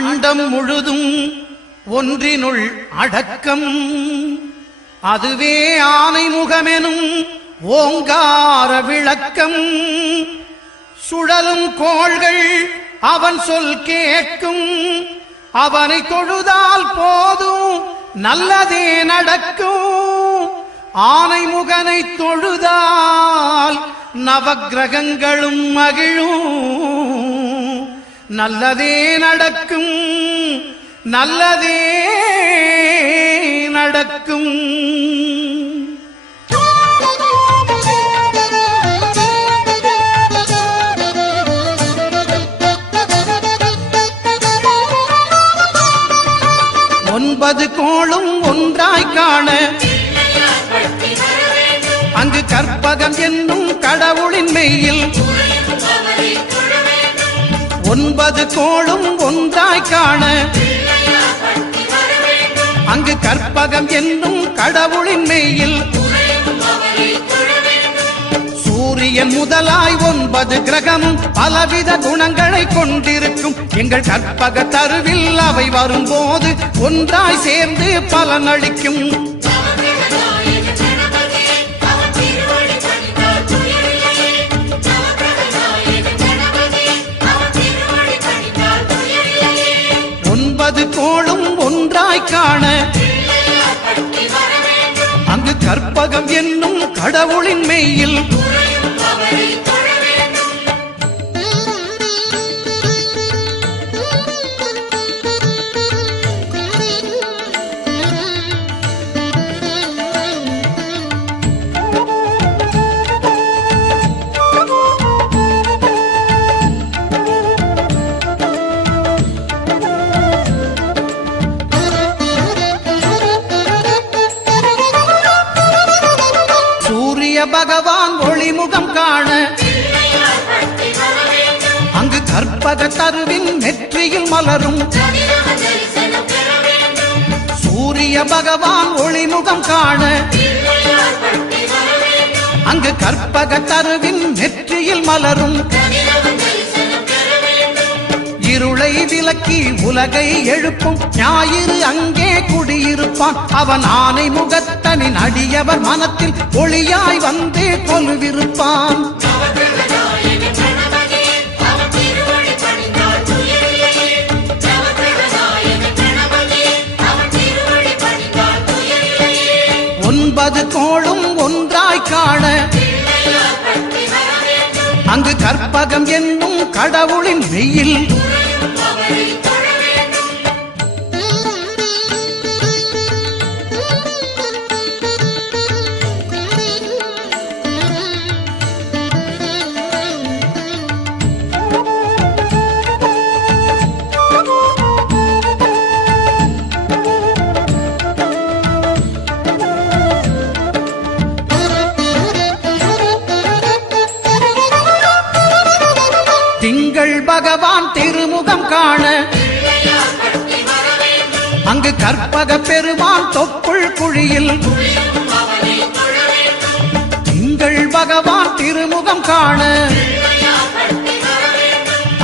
அண்டம் முழுதும் ஒன்றினுள் அடக்கம். அதுவே ஆனை முகமெனும் ஓங்கார விளக்கம். சுழலும் கோள்கள் அவன் சொல் கேட்கும். அவனை தொழுதால் போதும் நல்லதே நடக்கும். ஆனை முகனை தொழுதால் நவக்கிரகங்களும் மகிழும். நல்லதே நடக்கும், நல்லதே நடக்கும். ஒன்பது கோளும் ஒன்றாய் காண அங்கு கற்பகம் என்னும் கடவுளின் மெய்யில். ஒன்பது கோளும் ஒன்றாய் காண அங்கு கற்பகம் என்னும் கடவுளின் மெய்யில். சூரியன் முதலாய் 9 கிரகமும் பலவித குணங்களை கொண்டிருக்கும். எங்கள் கற்பக தருவில் அவை வரும்போது ஒன்றாய் சேர்ந்து பலனளிக்கும். ஒன்பது கோளும் ஒன்றாய் காண அங்கு கற்பகம் என்னும் கடவுளின் மெய்யில். பகவான் ஒளிமுகம் காண அங்கு கற்பக தருவின் நெற்றியில் மலரும். சூரிய பகவான் ஒளிமுகம் காண அங்கு கற்பக தருவின் நெற்றியில் மலரும். இருளை விலக்கி உலகை எழுப்பும் ஞாயிறு அங்கே குடியிருப்பான். அவன் ஆனை முகத்தனின் அடியவர் மனத்தில் ஒளியாய் வந்து கொலுவிருப்பான். ஒன்பது கோளும் ஒன்றாய் காண அங்கு கற்பகம் என்னும் கடவுளின் மெய்யில். திங்கள் பகவான் திருமுகம் காண அங்கு கற்பக பெருமான் தொப்புள் குழியில். திங்கள் பகவான் திருமுகம் காண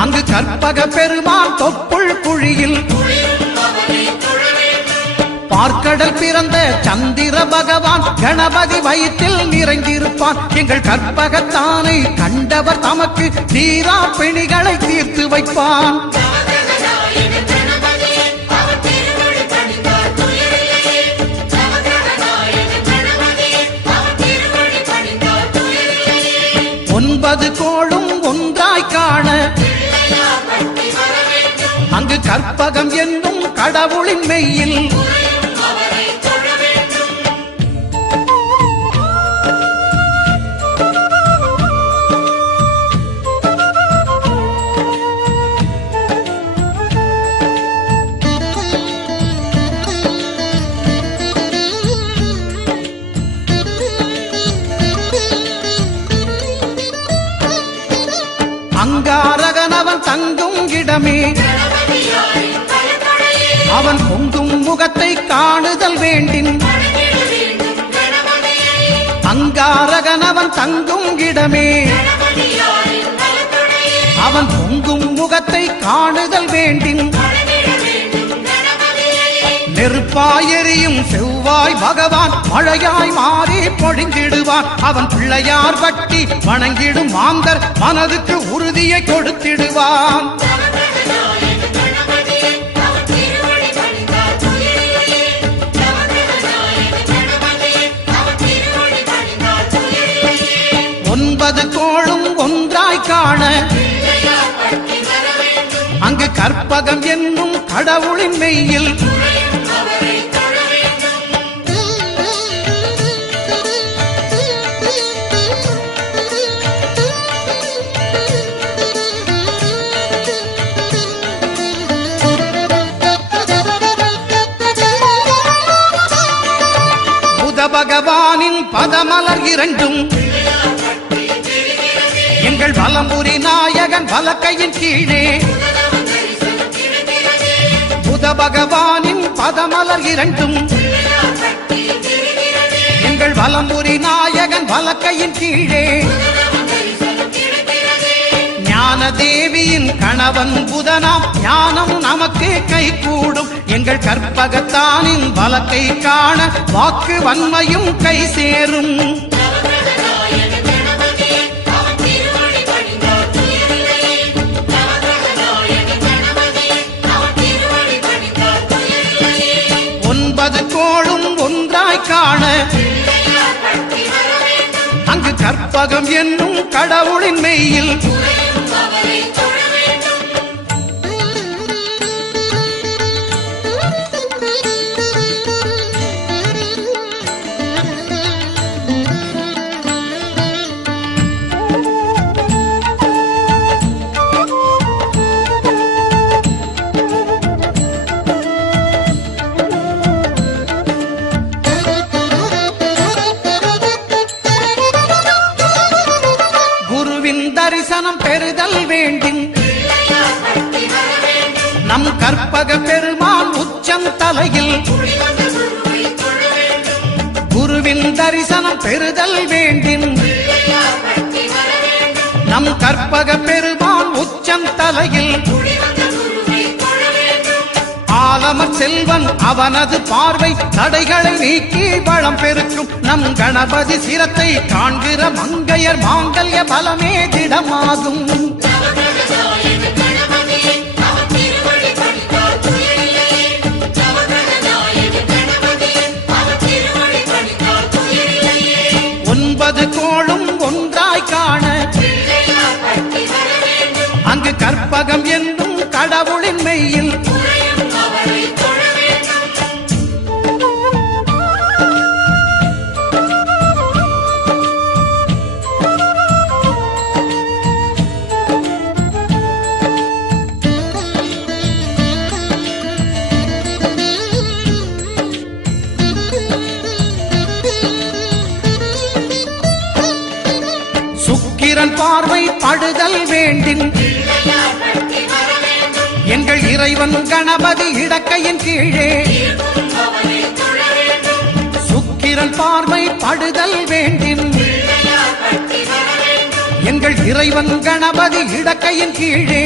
அங்கு கற்பக பெருமான் தொப்புள் குழியில். பார்க்கடல் பிறந்த சந்திர பகவான் கணபதி வயிற்றில் நிறைந்திருப்பான். எங்கள் கற்பகத்தானை கண்டவர் தமக்கு தீரா பிணிகளை தீர்த்து வைப்பான். ஒன்பது கோளும் ஒன்றாய் காண அங்கு கற்பகம் என்னும் கடவுளின் மெய்யில். அங்காரகனவன் தங்கும் இடமே அவன் பொங்கும் முகத்தை காணுதல் வேண்டின். அங்காரகனவன் தங்கும் இடமே அவன் பொங்கும் முகத்தை காணுதல் வேண்டின். நெருப்பாயெறியும் செவ்வாய் பகவான் மழையாய் மாறி பொழிந்திடுவான். அவன் பிள்ளையார் பட்டி வணங்கிடும் மாந்தர் மனதுக்கு உறுதியை கொடுத்திடுவான். ஒன்பது கோளும் ஒன்றாய் காண அங்கு கற்பகம் என்னும் கடவுளின் மெய்யில் புத பகவானின் பதமலர் இரண்டும் எங்கள் வலம்புரி நாயகன் வலக்கையின் கீழே புத பகவானின் பதமலர் இரண்டும் எங்கள் வலம்புரி நாயகன் வலக்கையின் கீழே ஞான தேவியின் கணவன் புதனாம் ஞானம் நமக்கு கை கூடும். எங்கள் கற்பகத்தானின் வலக்கை காண வாக்கு வன்மையும் கை சேரும். ஒன்பது கோளும் ஒன்றாய் காண அங்கு கற்பகம் என்னும் கடவுளின் மெய்யில் தரிசனம் பெறுதல் வேண்டும். நம் கற்பக பெருமான் உச்சம் தலையில் குருவின் தரிசனம் பெறுதல் வேண்டும். நம் கற்பக பெருமான் உச்சம் தலையில் ஆலமர் செல்வன் அவனது பார்வை தடைகளை நீக்கி வளம் பெருக்கும். நம் கணபதி சிரத்தை காண்கிற மங்கையர் மாங்கல்ய பலமே திடமாகும். ஒன்பது கோளும் ஒன்றாய் காண அங்கு கற்பகம் என்னும் கடவுளின் மெய்யில் சுக்கிரன் பார்வை படுதல் வேண்டும். எங்கள் இறைவன் கணபதி இடக்கையின் கீழே சுக்கிரன் பார்வை படுதல் வேண்டும். எங்கள் இறைவன் கணபதி இடக்கையின் கீழே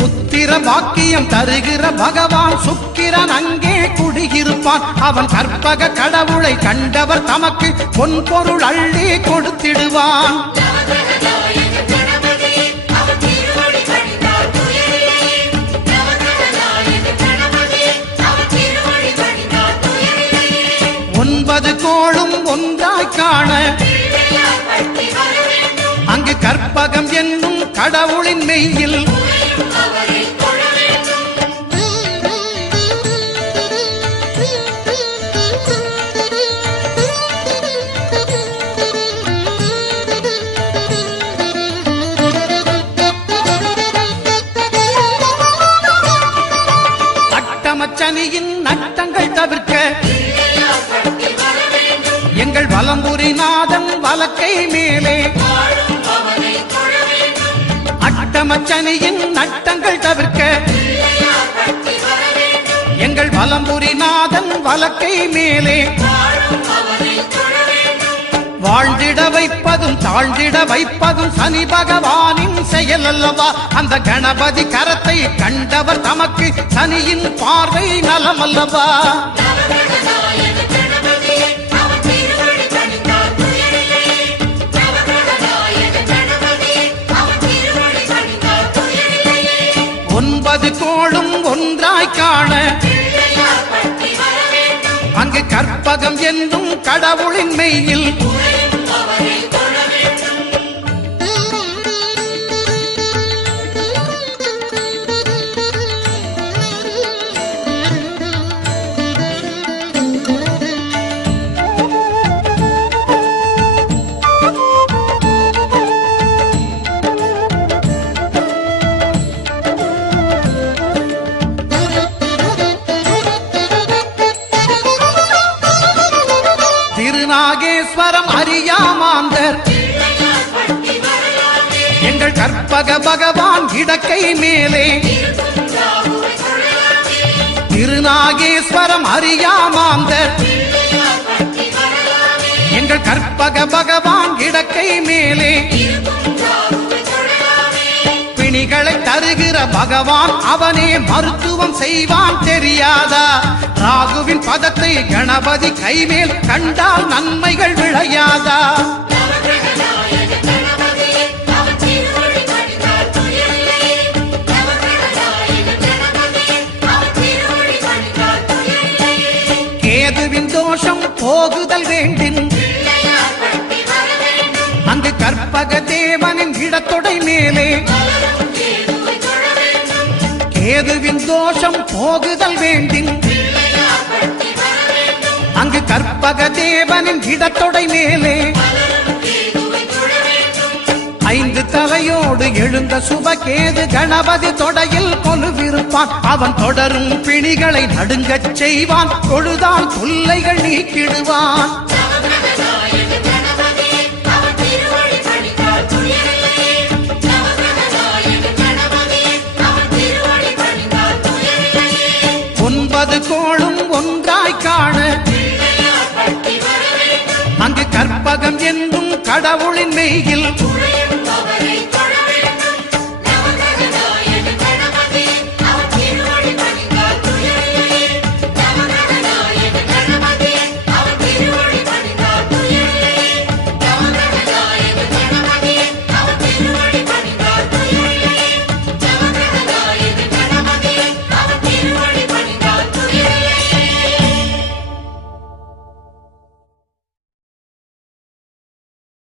புத்திர பாக்கியம் தருகிற பகவான் சுக்கிரன் அங்கே குடியிருப்பான். அவன் கற்பக கடவுளை கண்டவர் தமக்கு பொன் பொருள் அள்ளி கொடுத்திடுவான். ஒன்பது கோளும் ஒன்றாய் காண அங்கு கற்பகம் என்னும் கடவுளின் மெய்யில் அட்டமச்சனியின் நட்டங்கள் தவிர்க்க எங்கள் வலம்புரிநாதன் வலக்கை மேலே அட்டமச்சனியின் நட்டங்கள் தவிர்க்க எங்கள் வலம்புரிநாதன் வலக்கை மேலே வாழ்ந்திட வைப்பதும் தாழ்ந்திட வைப்பதும் சனி பகவானின் செயல் அல்லவா. அந்த கணபதி கரத்தை கண்ட கண்டவர் தமக்கு சனியின் பார்வை நலமல்லவா. ஒன்பது கோளும் ஒன்றாய் காண அங்கு கற்பகம் என்னும் கடவுளின் மெய்யில் திருநாகேஸ்வரம் அறியாமாந்தர் எங்கள் கற்பக பகவான் இடக்கை மேலே. திருநாகேஸ்வரம் அறியாமாந்தர் எங்கள் கற்பக பகவான் இடக்கை மேலே. பிணிகளை தருகிற பகவான் அவனே மருத்துவம் செய்வான் தெரியாதா. ராகுவின் பதத்தை கணபதி கைமேல் கண்டால் நன்மைகள் விளையாதா. கேதுவின் தோஷம் போகுதல் வேண்டின் அங்கு கற்பக தேவனின் இடத்தொடை மேலே. கேதுவின் தோஷம் போகுதல் வேண்டின் அங்கு கற்பக தேவனின் இடத்தொடை மேலே. ஐந்து தலையோடு எழுந்த சுபகேது கணபதி தொடையில் கொலுவிருப்பான். அவன் தொடரும் பிணிகளை நடுங்கச் செய்வான். தொழுதால் தொல்லைகள் நீக்கிடுவான். ஒன்பது கோளும் ஒன்றாய் காண அங்கு கற்பகம் என்னும் கடவுளின் மெய்யில்